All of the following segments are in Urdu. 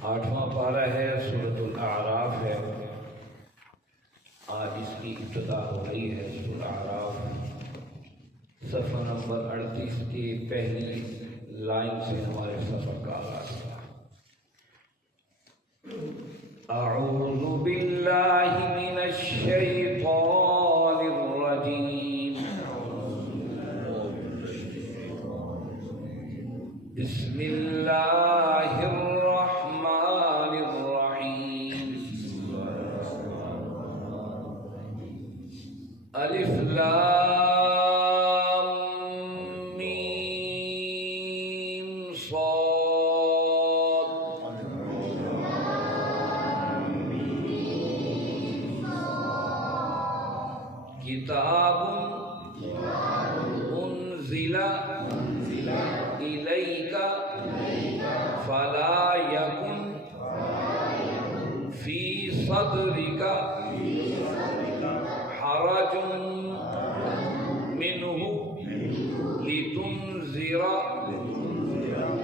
8واں پارہ ہے، سورۃ الاعراف ہے۔ آج اس کی ابتدا ہو رہی ہے۔ سورۃ الاعراف صفحہ نمبر 38 کی پہلی لائن سے ہمارے سفر کا آغاز ہے۔ اعوذ باللہ من الشیطان الرجیم، بسم اللہ الرحمن الرحیم۔ الف لام میم صاد، کتاب انزل الیک فلا یکن فی صدرک حرج منہ لتنذر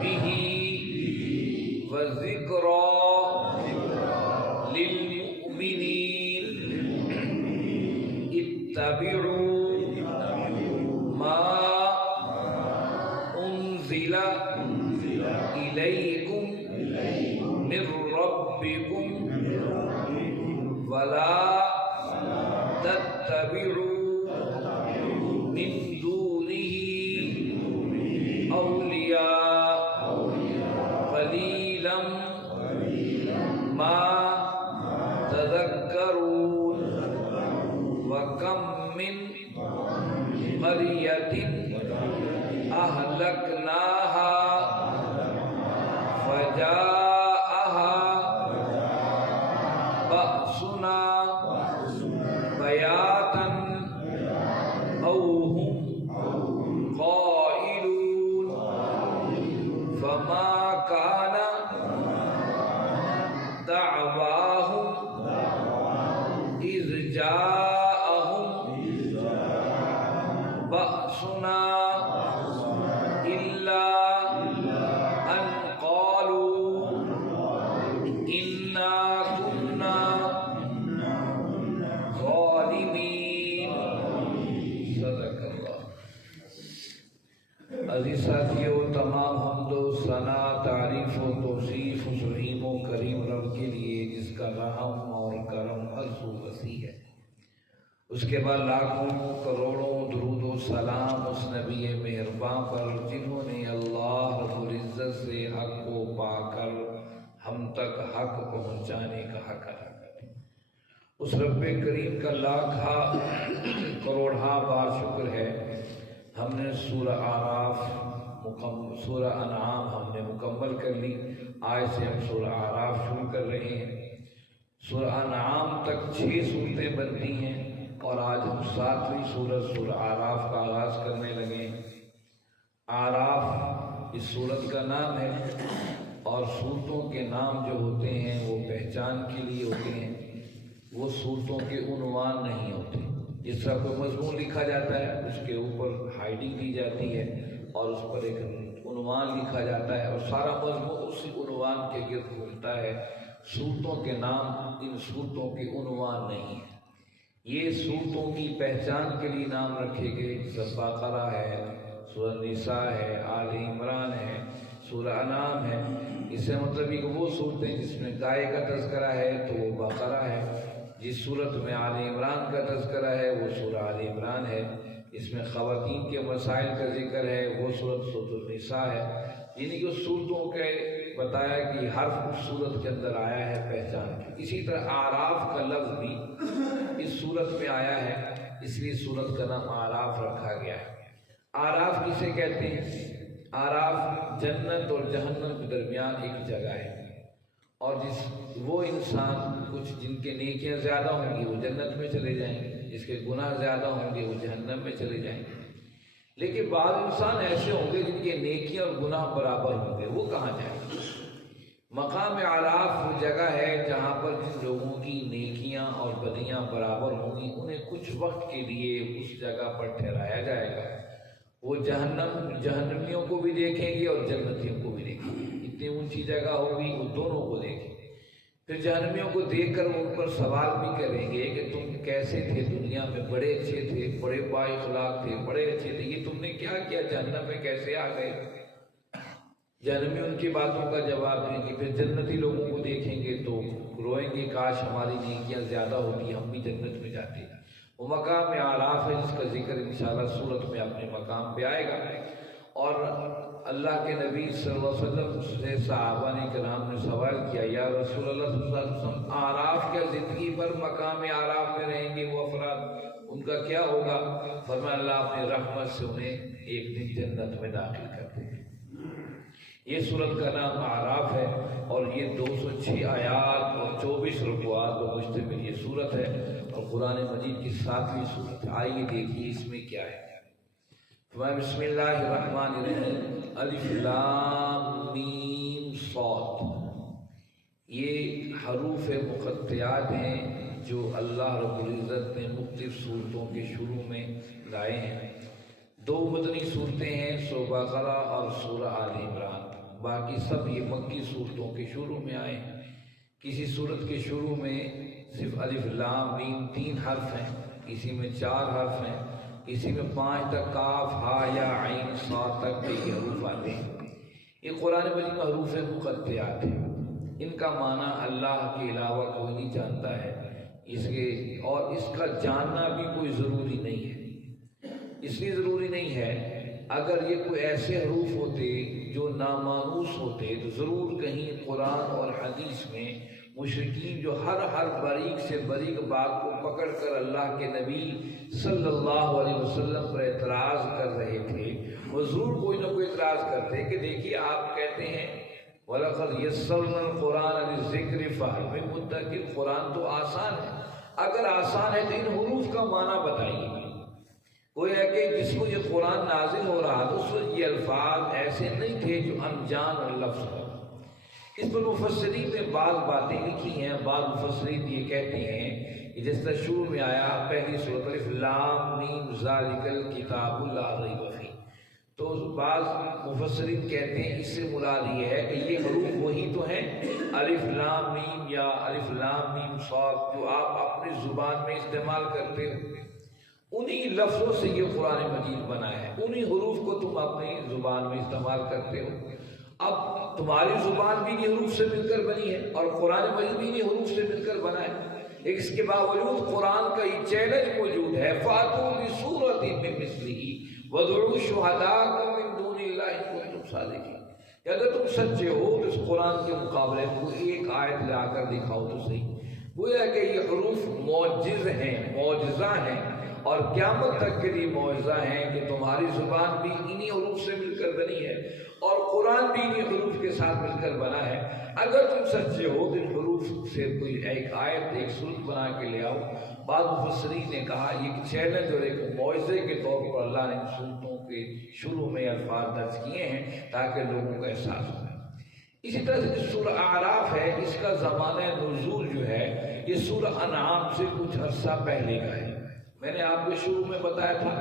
به وذکریٰ للمؤمنین۔ اتبعوا ما انزل الیکم من ربکم ولا تتبعوا من دونه اولیاء قلیلا ما تذکرون۔ وکم من قریۃ اہلکناہا فجاءہا بأسنا بیاتا او ہم قائلون فما کان دعواہم اذ جاءہم بأسنا الا ان قالوا انا كنا ظالمین۔ صدق اللہ۔ عزیز ساتھیو، تمام حمد و ثنا، تعریف و توصیف اس رحیم و کریم رب کے لیے جس کا رحم اور کرم وسع و وسیع ہے۔ اس کے بعد لاکھوں کروڑوں درود و سلام اس نبی مہرباں پر جنہوں نے اللہ رب العزت سے حق کو پا کر ہم تک حق پہنچانے کا حق ادا کیا۔ اس رب کریم کا لاکھاں کروڑہا بار شکر ہے، ہم نے سورہ انعام ہم نے مکمل کر لی۔ آج سے ہم سورہ اعراف شروع کر رہے ہیں۔ سورہ انعام تک 6 صورتیں بنتی ہیں اور آج ہم 7ویں سورہ اعراف کا آغاز کرنے لگے۔ اعراف اس سورت کا نام ہے، اور صورتوں کے نام جو ہوتے ہیں وہ پہچان کے لیے ہوتے ہیں، وہ صورتوں کے عنوان نہیں ہوتے۔ جس طرح کوئی مضمون لکھا جاتا ہے، اس کے اوپر ہائیڈنگ دی جاتی ہے اور اس پر ایک عنوان لکھا جاتا ہے اور سارا مضمون اسی عنوان کے گرد گھومتا ہے۔ صورتوں کے نام ان صورتوں کے عنوان نہیں ہیں، یہ صورتوں کی پہچان کے لیے نام رکھے گئے۔ جیسے بقرہ ہے، سورہ نساء ہے، آل عمران ہے، سورہ انعام ہے۔ اس سے مطلب یہ کہ وہ صورتیں جس میں گائے کا تذکرہ ہے تو وہ بقرہ ہے، جس صورت میں آل عمران کا تذکرہ ہے وہ سورہ آل عمران ہے، اس میں خواتین کے مسائل کا ذکر ہے وہ سورۃ النساء ہے۔ یعنی کہ اس صورتوں کے بتایا کہ حرف اس صورت کے اندر آیا ہے پہچان کی۔ اسی طرح اعراف کا لفظ بھی اس صورت میں آیا ہے، اس لیے صورت کا نام اعراف رکھا گیا ہے۔ اعراف کسے کہتے ہیں؟ اعراف جنت اور جہنم کے درمیان ایک جگہ ہے، اور وہ انسان کچھ جن کے نیکیاں زیادہ ہوں گی وہ جنت میں چلے جائیں گے، جس کے گناہ زیادہ ہوں گے وہ جہنم میں چلے جائیں گے۔ لیکن بعض انسان ایسے ہوں گے جن کے نیکیاں اور گناہ برابر ہوں گے، وہ کہاں جائیں گے؟ مقام اعراف وہ جگہ ہے جہاں پر جن لوگوں کی نیکیاں اور بدیاں برابر ہوں گی انہیں کچھ وقت کے لیے اس جگہ پر ٹھہرایا جائے گا۔ وہ جہنمیوں کو بھی دیکھیں گے اور جنتیوں کو بھی دیکھیں گے۔ اتنے جتنی اونچی جگہ ہوگی وہ دونوں کو دیکھیں گے. پھر جہنمیوں کو دیکھ کر وہ ان پر سوال بھی کریں گے کہ تم کیسے تھے دنیا میں، بڑے اچھے تھے، بڑے با اخلاق تھے، بڑے اچھے تھے، یہ تم نے کیا کیا، جہنم میں کیسے آ گئے؟ جہنمی ان کی باتوں کا جواب دیں گے. پھر جنتی لوگوں کو دیکھیں گے تو روئیں گے، کاش ہماری نیکیاں زیادہ ہوتی، ہم بھی جنت میں جاتے. وہ مقام اعراف ہے جس کا ذکر انشاءاللہ سورت میں اپنے مقام پہ آئے گا. اور اللہ کے نبی صلی اللہ علیہ وسلم سے صحابہ نے کرام نے سوال کیا، یا رسول اللہ صلی اللہ علیہ وسلم، اعراف کیا زندگی پر مقام اعراف میں رہیں گے وہ افراد، ان کا کیا ہوگا؟ فرمایا اللہ اپنی رحمت سے انہیں ایک دن جنت میں داخل کر دیں گے. یہ سورت کا نام اعراف ہے اور یہ 206 آیات اور 24 رکوعات پر مشتمل یہ سورت ہے اور قرآن مجید کی 7ویں سورت ہے. آئیے دیکھیے اس میں کیا ہے. بسم اللہ الرحمن الرحیم. الف لام میم صاد، یہ حروف مقطعات ہیں جو اللہ رب العزت نے مختلف صورتوں کے شروع میں لائے ہیں. 2 مدنی صورتیں ہیں، سورہ بقرہ اور سورہ آل عمران. باقی سب یہ مکی صورتوں کے شروع میں آئے ہیں. کسی صورت کے شروع میں صرف الف لام میم 3 حرف ہیں، کسی میں 4 حرف ہیں، کسی میں 5 تک، کاف ہا یا عین صاد تک کے یہ حروف آتے ہیں. یہ قرآن مجید میں حروف مقطعات ہیں. ان کا معنی اللہ کے علاوہ کوئی نہیں جانتا ہے، اور اس کا جاننا بھی کوئی ضروری نہیں ہے. اس لیے ضروری نہیں ہے، اگر یہ کوئی ایسے حروف ہوتے جو نامانوس ہوتے تو ضرور کہیں قرآن اور حدیث میں مشرکین جو ہر باریک سے باریک بات کو پکڑ کر اللہ کے نبی صلی اللہ علیہ وسلم پر اعتراض کر رہے تھے، وہ ضرور کوئی نہ کوئی اعتراض کرتے کہ دیکھیے آپ کہتے ہیں وَلَقَدْ يَسَّرْنَا الْقُرْآنَ لِلذِّكْرِ فَهَلْ مِن مُدَّكِرٍ، قرآن تو آسان ہے، اگر آسان ہے تو ان حروف کا معنی بتائیے. کوئی ہے کہ جس کو یہ قرآن نازل ہو رہا تھا اس وقت یہ الفاظ ایسے نہیں تھے جو انجان لفظ ہو. اس پر مفسرین نے بعض باتیں لکھی ہیں. بعض مفسرین یہ کہتے ہیں کہ جس طرح شروع میں آیا پہلی سورۃ الف لام میم ذالک الکتاب لا ریب فیہ، تو بعض مفسرین کہتے ہیں اس سے مراد یہ ہے کہ یہ حروف وہی تو ہیں الف لام میم یا الف لام میم صاد جو آپ اپنی زبان میں استعمال کرتے ہو، انہی لفظوں سے یہ قرآن مجید بنا ہے، انہی حروف کو تم اپنی زبان میں استعمال کرتے ہو. اب تمہاری زبان بھی انہی حروف سے مل کر بنی ہے اور قرآن مجید بھی انہی حروف سے مل کر بنا ہے. لیکن اس کے باوجود قرآن کا یہ چیلنج موجود ہے، فَأْتُوا بِسُورَةٍ مِّن مِّثْلِهِ وَادْعُوا شُهَدَاءَكُم مِّن دُونِ اللَّهِ إِن كُنتُمْ صَادِقِينَ، کہ اگر تم سچے ہو تو اس قرآن کے مقابلے میں کوئی ایک آیت لا کر دکھاؤ تو صحیح. گویا کہ یہ حروف معجز ہیں، معجزہ ہیں اور قیامت تک کے لیے معجزہ ہیں کہ تمہاری زبان بھی انہی حروف سے مل کر بنی ہے اور قرآن بھی انہی حروف کے ساتھ مل کر بنا ہے. اگر تم سچے ہو تو ان حروف سے کوئی ایک آیت ایک سورت بنا کے لے آؤ. بعض مفسرین نے کہا یہ ایک چیلنج اور ایک معجزے کے طور پر اللہ نے ان سورتوں کے شروع میں الفاظ درج کیے ہیں تاکہ لوگوں کا احساس ہو. اسی طرح سے جو سورہ اعراف ہے اس کا زمانہ نزول جو ہے یہ سورہ انعام سے کچھ عرصہ پہلے کا ہے. میں نے آپ کو شروع میں بتایا تھا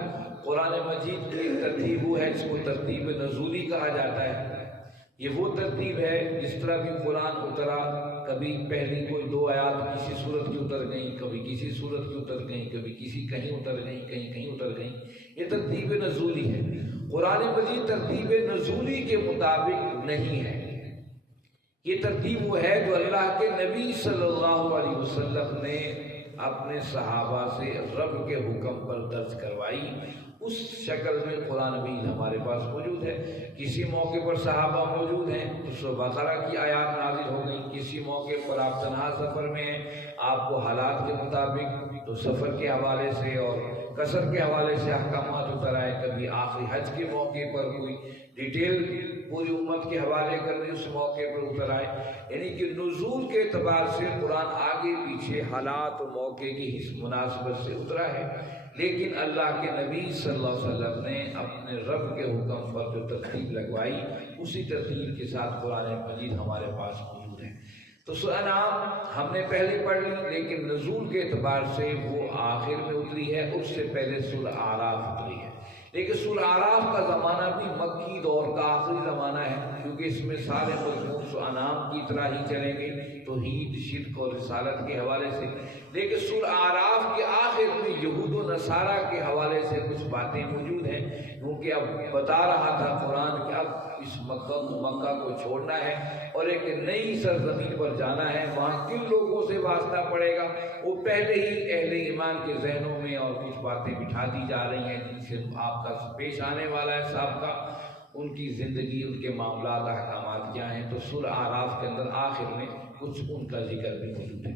قرآن مجید کی ایک ترتیب وہ ہے جس کو ترتیب نزولی کہا جاتا ہے. یہ وہ ترتیب ہے جس طرح بھی قرآن اترا، کبھی پہلی کوئی 2 آیات کسی صورت کی اتر گئیں، کبھی کسی صورت کی اتر گئیں، کبھی کسی کہیں اتر گئیں، کہیں اتر گئیں. یہ ترتیب نزولی ہے. قرآن مجید ترتیب نزولی کے مطابق نہیں ہے. یہ ترتیب وہ ہے جو اللہ کے نبی صلی اللہ علیہ وسلم نے اپنے صحابہ سے رب کے حکم پر درج کروائی. اس شکل میں قرآن بھی ہمارے پاس موجود ہے. کسی موقع پر صحابہ موجود ہیں تو سورہ بقرہ کی آیات نازل ہو گئی، کسی موقع پر آپ تنہا سفر میں ہیں، آپ کو حالات کے مطابق تو سفر کے حوالے سے اور قصر کے حوالے سے احکامات اتر آئے. کبھی آخری حج کے موقع پر کوئی ڈیٹیل پوری امت کے حوالے کر دی، اس موقع پر اتر آئے. یعنی کہ نزول کے اعتبار سے قرآن آگے پیچھے حالات و موقع کی مناسبت سے اترا ہے. لیکن اللہ کے نبی صلی اللہ علیہ وسلم نے اپنے رب کے حکم پر جو ترتیب لگوائی اسی ترتیب کے ساتھ قرآن مجید ہمارے پاس موجود ہے. تو سورہ انعام ہم نے پہلے پڑھ لی لیکن نزول کے اعتبار سے وہ آخر میں اتری ہے، اس سے پہلے سورہ اعراف اتری ہے. لیکن سورہ اعراف کا زمانہ بھی مکی دور کا آخری زمانہ ہے، کیونکہ اس میں سارے مضمون سورہ انعام کی طرح ہی چلیں گے، توحید، شرک اور رسالت کے حوالے سے۔ لیکن سورہ اعراف کے آخر میں یہود و نصارہ کے حوالے سے کچھ باتیں موجود ہیں، کیونکہ اب بتا رہا تھا قرآن کہ اب اس مکہ کو چھوڑنا ہے اور ایک نئی سرزمین پر جانا ہے، وہاں کن لوگوں سے واسطہ پڑے گا وہ پہلے ہی اہل ایمان کے ذہنوں میں اور کچھ باتیں بٹھا دی جا رہی ہیں جن سے آپ کا پیش آنے والا ہے صاحب کا، ان کی زندگی، ان کے معاملات، احکامات کیا ہیں۔ تو سورہ اعراف کے اندر آخر میں کچھ ان کا ذکر بھی موجود ہے۔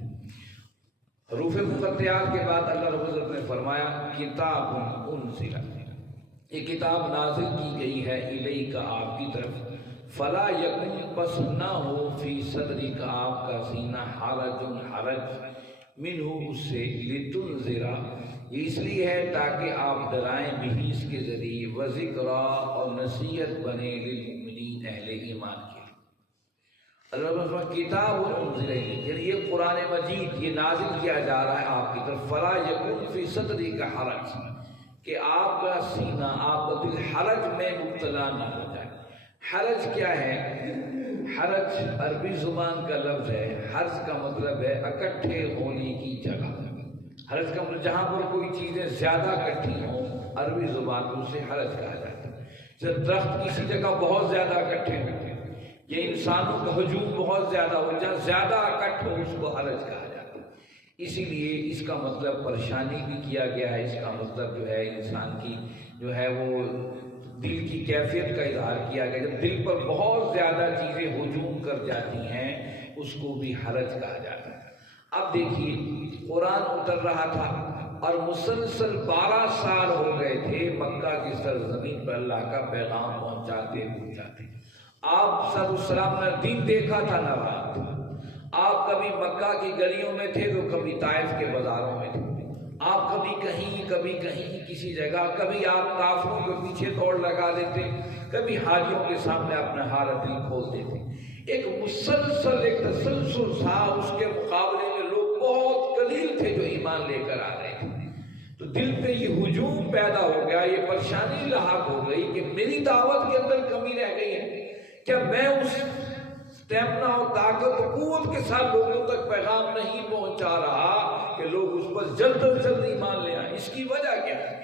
حروف مقطعات کے بعد اللہ رب العزت نے فرمایا کتاب انزلت، یہ کتاب نازل کی گئی ہے الیک، آپ کی طرف، فلا یکن، پس نہ ہو، فی صدری، کا آپ کا سینہ، حرج، منہ، اس سے، لتنذر، یہ اس لیے ہے تاکہ آپ ڈرائیں بھی اس کے ذریعے، وذکریٰ، اور نصیحت بنے، للمؤمنین، اہل ایمان کے۔ اللہ کتاب انزل الیک، یعنی یہ قرآن مجید یہ نازل کیا جا رہا ہے آپ کی طرف، فلا یکن فی صدری کا حرج، کہ آپ کا سینہ، آپ کا دل حرج میں مبتلا نہ ہو جائے۔ حرج کیا ہے؟ حرج عربی زبان کا لفظ ہے، حرج کا مطلب ہے اکٹھے ہونے کی جگہ۔ حرج کا مطلب جہاں پر کوئی چیزیں زیادہ اکٹھی ہوں، عربی زبان میں اسے حرج کہا جاتا ہے۔ جب درخت کسی جگہ بہت زیادہ اکٹھے ہوتے ہیں، یہ انسانوں کا ہجوم بہت زیادہ ہو، جہاں زیادہ اکٹھ ہو اس کو حرج کہا جاتا ہے۔ اسی لیے اس کا مطلب پریشانی بھی کیا گیا ہے، اس کا مطلب جو ہے انسان کی جو ہے وہ دل کی کیفیت کا اظہار کیا گیا۔ جب دل پر بہت زیادہ چیزیں ہجوم کر جاتی ہیں اس کو بھی حرج کہا جاتا ہے۔ اب دیکھیے قرآن اتر رہا تھا اور مسلسل 12 سال ہو گئے تھے مکہ کی سرزمین پر اللہ کا پیغام پہنچاتے۔ آپ صلی اللہ علیہ وسلم نے دن دیکھا تھا نہ رات، آپ کبھی مکہ کی گلیوں میں تھے تو کبھی طائف کے بازاروں میں تھے، آپ کبھی کہیں کسی جگہ، کبھی آپ کافروں کے پیچھے دوڑ لگا دیتے، کبھی حاجیوں کے سامنے اپنا حالت دل کھول دیتے۔ ایک مسلسل ایک تسلسل تھا، اس کے مقابلے میں لوگ بہت قلیل تھے جو ایمان لے کر آ رہے تھے۔ تو دل پہ یہ ہجوم پیدا ہو گیا، یہ پریشانی لاحق ہو گئی کہ میری دعوت کے اندر کمی رہ گئی ہے، کیا میں اس اسٹیمنا اور طاقت و قوت کے ساتھ لوگوں تک پیغام نہیں پہنچا رہا کہ لوگ اس پر جلد از جلد ایمان لے آئیں؟ اس کی وجہ کیا ہے؟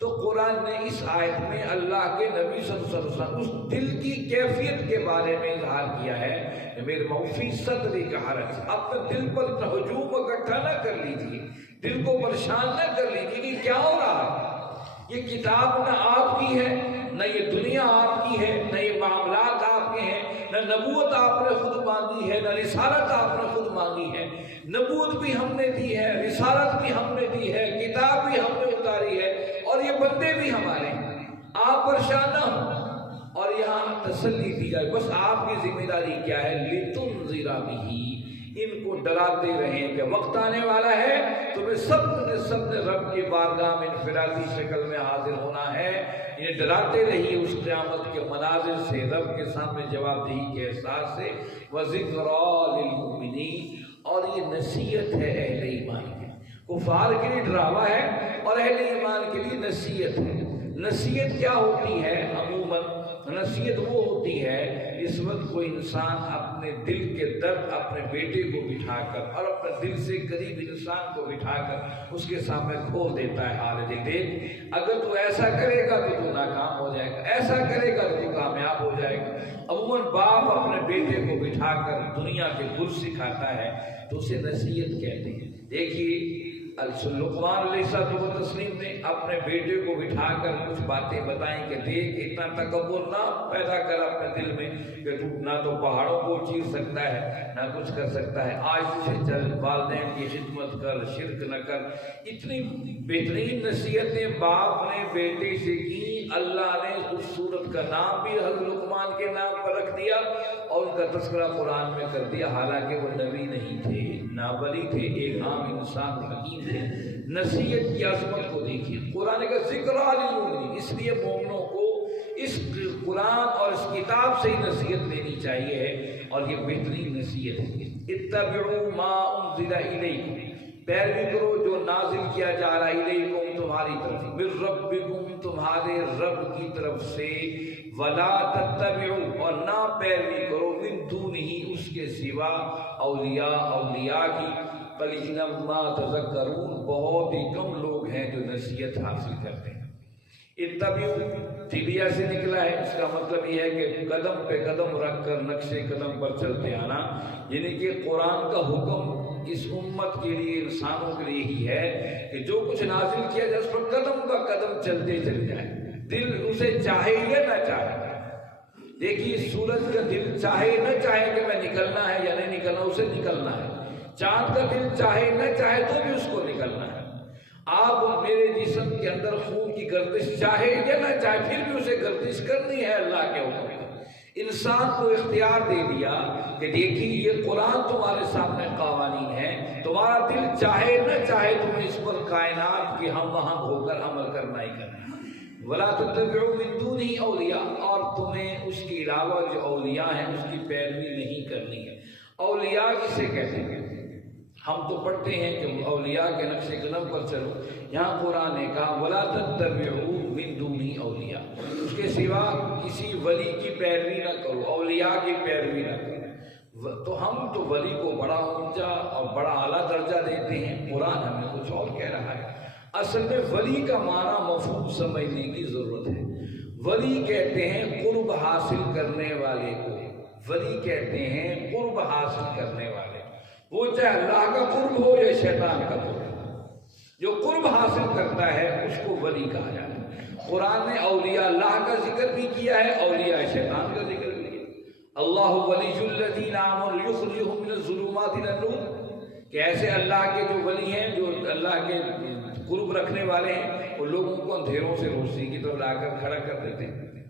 تو قرآن نے اس آیت میں اللہ کے نبی صلی اللہ علیہ وسلم اس دل کی کیفیت کے بارے میں اظہار کیا ہے کہ میرے موفی صدری کا حرج، اپنے دل پر اتنا ہجوم اکٹھا نہ کر لیجیے، دل کو پریشان نہ کر لیجیے کہ کیا ہو رہا ہے۔ یہ کتاب نہ آپ کی ہے، نہ یہ دنیا آپ کی ہے، نہ یہ معاملات آپ کے ہیں، نہ نبوت آپ نے خود مانگی ہے، نہ رسالت آپ نے خود مانگی ہے۔ نبوت بھی ہم نے دی ہے، رسالت بھی ہم نے دی ہے، کتاب بھی ہم نے اتاری ہے، اور یہ بندے بھی ہمارے ہیں۔ آپ پریشان نہ ہوں اور یہاں تسلی دی جائے، بس آپ کی ذمہ داری کیا ہے؟ لتنذر بہ، ان کو ڈراتے رہیں کہ وقت آنے والا ہے، تمہیں سب نے رب کی بارگاہ میں انفرادی شکل میں حاضر ہونا ہے۔ انہیں ڈراتے رہیے اس قیامت کے مناظر سے، رب کے سامنے جواب دہی کے احساس سے، وَذِكْرَىٰ لِلْمُؤْمِنِينَ، اور یہ نصیحت ہے اہل ایمان کی۔ کفار کے لیے ڈراوا ہے اور اہل ایمان کے لیے نصیحت ہے۔ نصیحت کیا ہوتی ہے؟ عموماً نصیحت وہ ہوتی ہے اس وقت کوئی انسان اپنے دل کے درد اپنے بیٹے کو بٹھا کر اور اپنے دل سے قریب انسان کو بٹھا کر اس کے سامنے کھول دیتا ہے حال دیکھ اگر تو ایسا کرے گا تو تو ناکام ہو جائے گا، ایسا کرے گا تو کامیاب ہو جائے گا۔ عموماً باپ اپنے بیٹے کو بٹھا کر دنیا کے گر سکھاتا ہے تو اسے نصیحت کہتے ہیں۔ دیکھیے لقمان علیہ السلام نے اپنے بیٹے کو بٹھا کر کچھ باتیں بتائیں کہ دیکھ اتنا تکبر نہ پیدا کر اپنے دل میں کہ تو نہ تو پہاڑوں کو چیر سکتا ہے نہ کچھ کر سکتا ہے، آج سے چل، والدین کی خدمت کر، شرک نہ کر۔ اتنی بہترین نصیحتیں باپ نے بیٹے سے کی، اللہ نے اس سورت کا نام بھی حضرت لقمان کے نام پر رکھ دیا اور ان کا تذکرہ قرآن میں کر دیا، حالانکہ وہ نبی نہیں تھے، نابلی تھے، ایک عام انسان حکیم تھے۔ نصیحت کی عظمت کو دیکھیے، قرآن کا ذکر علی، اس لیے مومنوں کو اس قرآن اور اس کتاب سے ہی نصیحت لینی چاہیے اور یہ بہترین نصیحت ہے۔ اتبعوا ما انزل الیکم، پیروی کرو جو نازل کیا جا رہا ہے الیکم تمہاری طرف، من ربکم تمہارے رب کی طرف سے، ولا تتبعوا اور نہ پیروی کرو، من دونہ اس کے سوا، اولیاء کی، قلیلا ما تذکرون بہت ہی کم لوگ ہیں جو نصیحت حاصل کرتے ہیں۔ اتبعوا تبیہ سے نکلا ہے، اس کا مطلب یہ ہے کہ قدم پہ قدم رکھ کر نقش قدم پر چلتے آنا، یعنی کہ قرآن کا حکم اس امت کے لیے، انسانوں کے لیے ہی ہے کہ جو کچھ نازل کیا جائے اس پر قدم کا قدم چلتے چلے جائیں، دل اسے چاہے یا نہ چاہے۔ دیکھیے سورج کا دل چاہے نہ چاہے کہ میں نکلنا ہے یا نہیں نکلنا، اسے نکلنا ہے۔ چاند کا دل چاہے نہ چاہے تو بھی اس کو نکلنا ہے۔ آپ میرے جسم کے اندر خون کی گردش چاہے یا نہ چاہے پھر بھی اسے گردش کرنی ہے اللہ کے حکم۔ انسان کو اختیار دے دیا کہ دیکھیے یہ قرآن تمہارے سامنے قوانین ہیں، تمہارا دل چاہے نہ چاہے تمہیں اس پر کائنات کی ہم وہم ہو کر عمل کرنا ہی کرنا ہے۔ وَلَا تَتَّبِعُوا مِن دُونِهِ أَوْلِيَاءَ اور تمہیں اس کے علاوہ جو اولیاء ہیں اس کی پیروی نہیں کرنی ہے۔ اولیاء کسے کہتے ہیں؟ ہم تو پڑھتے ہیں کہ اولیاء کے نقش قدم پر چلو، یہاں قرآن نے کہا وَلَا تَتَّبِعُوا مِن دُونِهِ أَوْلِيَاءَ، اس کے سوا کسی ولی کی پیروی نہ کرو، اولیاء کی پیروی نہ کرو۔ تو ہم تو ولی کو بڑا اونچا اور بڑا اعلیٰ درجہ دیتے ہیں، قرآن ہمیں کچھ اور کہہ رہا ہے۔ اصل میں ولی کا معنی مفہوم سمجھنے کی ضرورت ہے۔ ولی کہتے ہیں قرب حاصل کرنے والے کو، ولی کہتے ہیں قرب حاصل کرنے والے، وہ چاہے اللہ کا قرب ہو یا شیطان کا قرب، جو قرب حاصل کرتا ہے اس کو ولی کہا جاتا ہے۔ قرآن نے اولیاء اللہ کا ذکر بھی کیا ہے، اولیاء شیطان کا ذکر بھی کیا۔ اللہ ولی الذین آمنوا یخرجہم من الظلمات الی النور، کہ ایسے اللہ کے جو ولی ہیں، جو اللہ کے قرب رکھنے والے ہیں، وہ لوگوں کو اندھیروں سے روشنی کی طرف لا کر کھڑا کر دیتے ہیں۔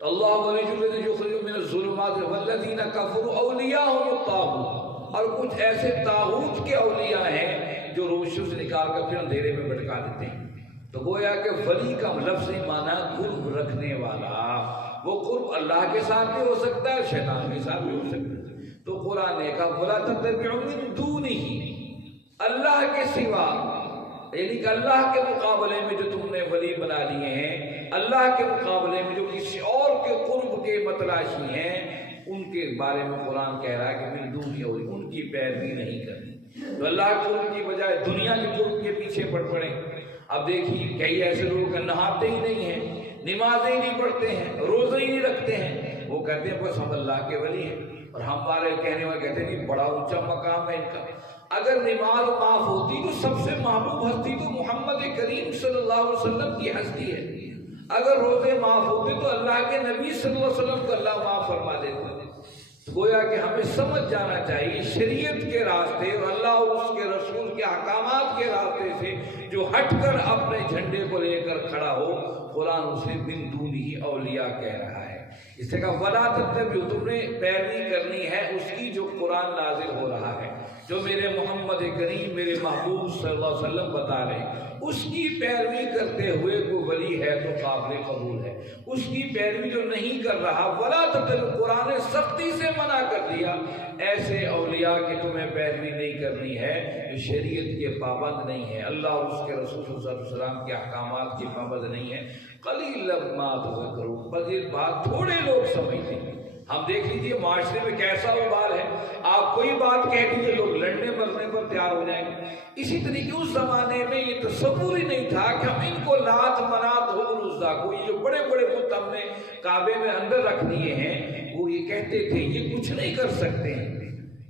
تو اللہ ولی الذین یخرجہم من الظلمات والذین کفروا اولیاءہم الطاغوت، اور کچھ ایسے طاغوت کے اولیاء ہیں جو روشنی سے نکال کر پھر اندھیرے میں بھٹکا دیتے ہیں۔ تو گویا کہ ولی کا لفظی معنی قرب رکھنے والا، وہ قرب اللہ کے ساتھ بھی ہو سکتا ہے، شیطان کے ساتھ بھی ہو سکتا ہے۔ تو قرآن نے کہا وَلَا تَتَّبِعُوا مِن دُونِهِ، اللہ کے سوا، یعنی کہ اللہ کے مقابلے میں جو تم نے ولی بنا لیے ہیں، اللہ کے مقابلے میں جو کسی اور کے قرب کے متلاشی ہیں، ان کے بارے میں قرآن کہہ رہا ہے کہ من دونی اور ان کی پیروی نہیں کرنی۔ تو اللہ کے قرب کی بجائے دنیا کے قرب کے پیچھے پڑے۔ اب دیکھیے کئی ایسے لوگ نہاتے ہی نہیں ہیں، نمازیں ہی نہیں پڑھتے ہیں، روزے ہی نہیں رکھتے ہیں، وہ کہتے ہیں بس ہم اللہ کے ولی ہیں، اور ہمارے کہنے والے کہتے ہیں بڑا اونچا مقام ہے ان کا۔ اگر نماز معاف ہوتی تو سب سے محبوب ہستی تو محمد کریم صلی اللہ علیہ وسلم کی ہستی ہے۔ اگر روزے معاف ہوتے تو اللہ کے نبی صلی اللہ علیہ وسلم کو اللہ معاف فرما دیتے۔ گویا کہ ہمیں سمجھ جانا چاہیے شریعت کے راستے اور اللہ اور اس کے رسول کے احکامات کے راستے سے جو ہٹ کر اپنے جھنڈے کو لے کر کھڑا ہو، قرآن اسے من دونہ اولیاء کہہ رہا ہے۔ اس سے کہا وَلَا تَتَّبِعُوا، تم نے پیروی کرنی ہے اس کی جو قرآن نازل ہو رہا ہے، جو میرے محمد کریم میرے محبوب صلی اللہ علیہ وسلم بتا رہے ہیں، اس کی پیروی کرتے ہوئے کوئی ولی ہے تو قابل قبول ہے۔ اس کی پیروی جو نہیں کر رہا، وَلَا تَتَّبِعُوا، قرآن نے سختی سے منع کر دیا ایسے اولیاء کی تمہیں پیروی نہیں کرنی ہے جو شریعت کے پابند نہیں ہے، اللہ اور اس کے رسول صلی اللہ علیہ وسلم کے احکامات کی پابند نہیں ہے۔ قلیلا ما تذکرون، بس یہ بات تھوڑے لوگ سمجھتے ہیں۔ ہم دیکھ لیجیے معاشرے میں کیسا وبال ہے، آپ کوئی بات کہہ دیجیے لوگ لڑنے مرنے پر تیار ہو جائیں گے۔ اسی طریقے اس زمانے میں یہ تصور ہی نہیں تھا کہ ہم ان کو لات منات ہو عزا کو، یہ جو بڑے بڑے بت ہم نے کعبے میں اندر رکھ دیے ہیں، وہ یہ کہتے تھے یہ کچھ نہیں کر سکتے ہیں،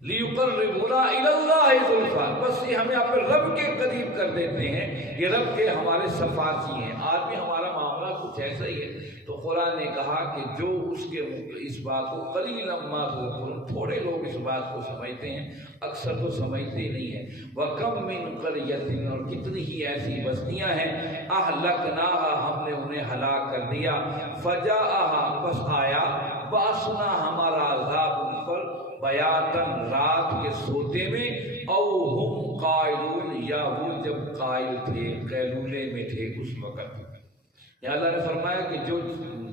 لیقربونا الی اللہ زلفیٰ، بس یہ ہمیں اپنے رب کے قریب کر دیتے ہیں، یہ رب کے ہمارے سفارشی ہیں۔ آج بھی ہمارا معاملہ کچھ ایسا ہی ہے۔ تو قرآن نے کہا کہ جو اس کے اس بات کو قلیلا ما تذکرون، تھوڑے لوگ اس بات کو سمجھتے ہیں، اکثر تو سمجھتے نہیں ہیں۔ وَكَمْ مِنْ قَرْيَةٍ، اور کتنی ہی ایسی بستیاں ہیں، أَهْلَكْنَاهَا، ہم نے انہیں ہلاک کر دیا، فَجَاءَهَا، بس آیا، بَأْسُنَا، ہمارا عذاب ان پر، بیاتن، رات کے سوتے میں، او ہم قائلون، یا وہ جب قائل تھے، قیلولے میں تھے اس وقت۔ یا اللہ نے فرمایا کہ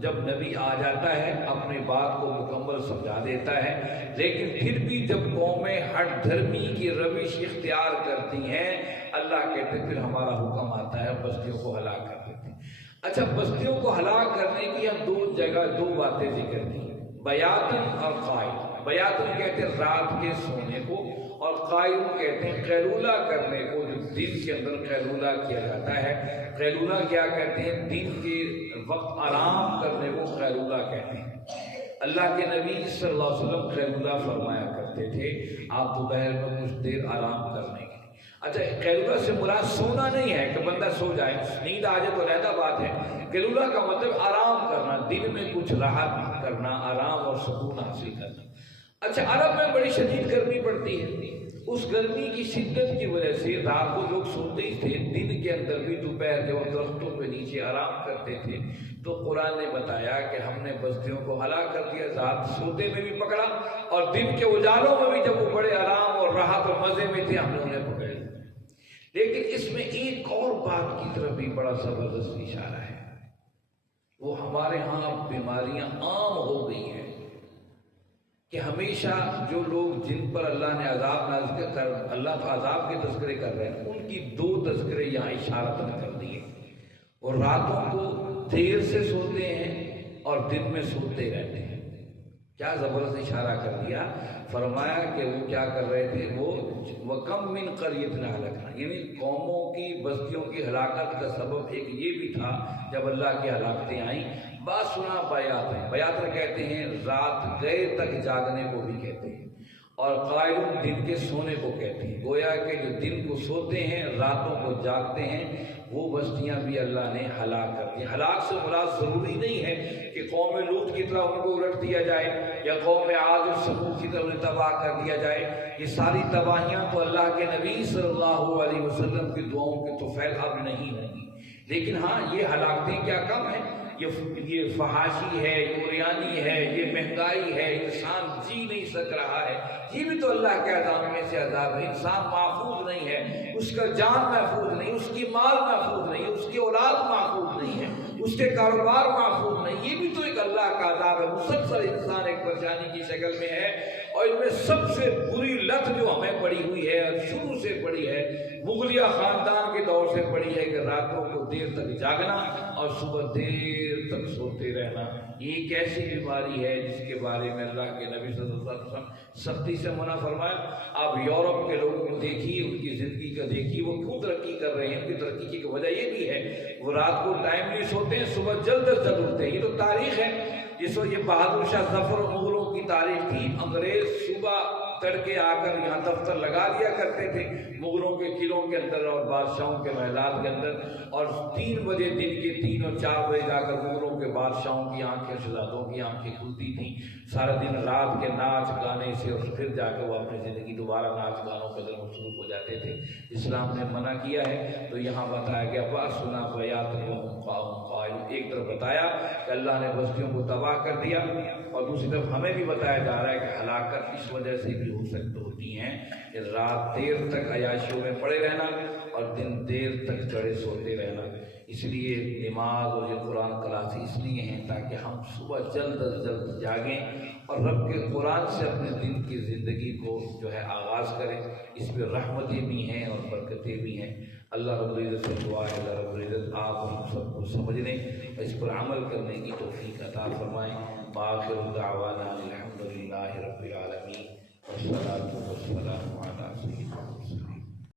جب نبی آ جاتا ہے اپنے بات کو مکمل سمجھا دیتا ہے، لیکن پھر بھی جب قومیں ہٹ دھرمی کی روش اختیار کرتی ہیں، اللہ کہتے پھر ہمارا حکم آتا ہے بستیوں کو ہلاک کر دیتے ہیں۔ اچھا، بستیوں کو ہلاک کرنے کی ہم دو جگہ دو باتیں ذکر کی، بیاتن اور قائم۔ بیاتن کہتے ہیں رات کے سونے کو، اور قائم کہتے ہیں قیلولہ کرنے کو، جو دن کے اندر قیلولہ کیا جاتا ہے۔ قیلولہ کیا کہتے ہیں؟ دن کے وقت آرام کرنے کو قیلولہ کہتے ہیں۔ اللہ کے نبی صلی اللہ علیہ وسلم قیلولہ فرمایا کرتے تھے، آپ دوپہر میں کچھ دیر آرام کرنے کے۔ اچھا، قیلولہ سے مراد سونا نہیں ہے کہ بندہ سو جائے، نیند آ جائے تو علیحدہ بات ہے۔ قیلولہ کا مطلب آرام کرنا، دن میں کچھ راحت کرنا، آرام اور سکون حاصل کرنا۔ اچھا، عرب میں بڑی شدید گرمی پڑتی ہے، اس گرمی کی شدت کی وجہ سے رات کو لوگ سوتے ہی تھے، دن کے اندر بھی دوپہر جب درختوں پہ نیچے آرام کرتے تھے، تو قرآن نے بتایا کہ ہم نے بستیوں کو ہلاک کر دیا، رات سوتے میں بھی پکڑا اور دن کے اجالوں میں بھی جب وہ بڑے آرام اور راحت اور مزے میں تھے، ہم نے انہیں پکڑ لیا۔ لیکن اس میں ایک اور بات کی طرف بھی بڑا زبردست اشارہ ہے، وہ ہمارے ہاں بیماریاں عام ہو گئی ہیں کہ ہمیشہ جو لوگ جن پر اللہ نے عذاب نازل کر اللہ کا عذاب کے تذکرے کر رہے ہیں، ان کی دو تذکرے یہاں اشارتاً کر دیے۔ اور راتوں کو دیر سے سوتے ہیں اور دن میں سوتے رہتے ہیں۔ کیا زبردست اشارہ کر دیا، فرمایا کہ وہ کیا کر رہے تھے، وہ وَكَمْ مِنْ قَرْيَةٍ أَهْلَكْنَاهَا، یعنی قوموں کی بستیوں کی ہلاکت کا سبب ایک یہ بھی تھا جب اللہ کی ہلاکتیں آئیں۔ بات سنا بیاتن، بیاتن کہتے ہیں رات گئے تک جاگنے کو بھی کہتے ہیں، اور قائم دن کے سونے کو کہتے ہیں۔ گویا کہ جو دن کو سوتے ہیں راتوں کو جاگتے ہیں، وہ بستیاں بھی اللہ نے ہلاک کر دی۔ ہلاک سے مراد ضروری نہیں ہے کہ قوم لوط کی طرح ان کو الٹ دیا جائے یا قوم عاد اور ثمود کی طرح انہیں تباہ کر دیا جائے۔ یہ ساری تباہیاں تو اللہ کے نبی صلی اللہ علیہ وسلم کی دعاؤں کے طفیل اب نہیں ہوں گی، لیکن ہاں یہ ہلاکتیں کیا کم ہیں؟ یہ فحاشی ہے، یہ اوریانی ہے، یہ مہنگائی ہے، انسان جی نہیں سک رہا ہے، یہ بھی تو اللہ کے عذاب میں سے عذاب ہے۔ انسان محفوظ نہیں ہے، اس کا جان محفوظ نہیں، اس کی مال محفوظ نہیں، اس کی اولاد محفوظ نہیں ہے، اس کے کاروبار محفوظ نہیں، یہ بھی تو ایک اللہ کا عذاب ہے۔ مسلسل انسان ایک پریشانی کی شکل میں ہے، اور ان میں سب سے بری لت جو ہمیں پڑی ہوئی ہے اور شروع سے پڑی ہے، مغلیہ خاندان کے دور سے پڑی ہے، کہ راتوں کو دیر تک جاگنا اور صبح دیر تک سوتے رہنا۔ یہ ایک ایسی بیماری ہے جس کے بارے میں اللہ کے نبی صلی اللہ علیہ وسلم سختی سے منع فرمایا۔ آپ یورپ کے لوگوں کو دیکھیے، ان کی زندگی کا دیکھیے، وہ کیوں ترقی کر رہے ہیں۔ ان کی ترقی کی وجہ یہ بھی ہے وہ رات کو ٹائم نہیں سوتے ہیں، صبح جلد از جلد اٹھتے ہیں۔ یہ تو تاریخ ہے، جس وقت یہ بہادر شاہ ظفر اور مغلوں کی تاریخ تھی۔ انگریز صبح تڑکے آ کر یہاں دفتر لگا دیا کرتے تھے مغلوں کے قلعوں کے اندر اور بادشاہوں کے محلات کے اندر، اور 3 بجے دن کے 3 اور 4 بجے جا کر مغلوں کے بادشاہوں کی آنکھیں، شہزادوں کی آنکھیں کھلتی تھیں۔ سارا دن رات کے ناچ گانے سے، اور پھر جا کے وہ اپنی زندگی دوبارہ ناچ گانوں کے اندر مصروف ہو جاتے تھے۔ اسلام نے منع کیا ہے، تو یہاں بتایا گیا بَأْسُنَا بَيَاتٌ وَهُمْ قَائِمُونَ۔ ایک طرف بتایا کہ اللہ نے بستیوں کو تباہ کر دیا، اور دوسری طرف ہمیں بھی بتایا جا رہا ہے کہ ہلاکت اس وجہ سے بھی ہوتی ہیں کہ رات دیر تک عیاشیوں میں پڑے رہنا اور دن دیر تک چڑھے سوتے رہنا۔ اس لیے نماز اور یہ قرآن کلاس اس لیے ہیں تاکہ ہم صبح جلد از جلد جاگیں اور رب کے قرآن سے اپنے دن کی زندگی کو جو ہے آغاز کریں۔ اس میں رحمتیں بھی ہیں اور برکتیں بھی ہیں۔ اللہ رب العزت سے دعا ہے، اللہ رب العزت آپ ہم سب کو سمجھنے، اس پر عمل کرنے کی توفیق عطا فرمائیں۔ بآخر دعوانا الحمد للہ رب العالمین، والصلاۃ والسلام علی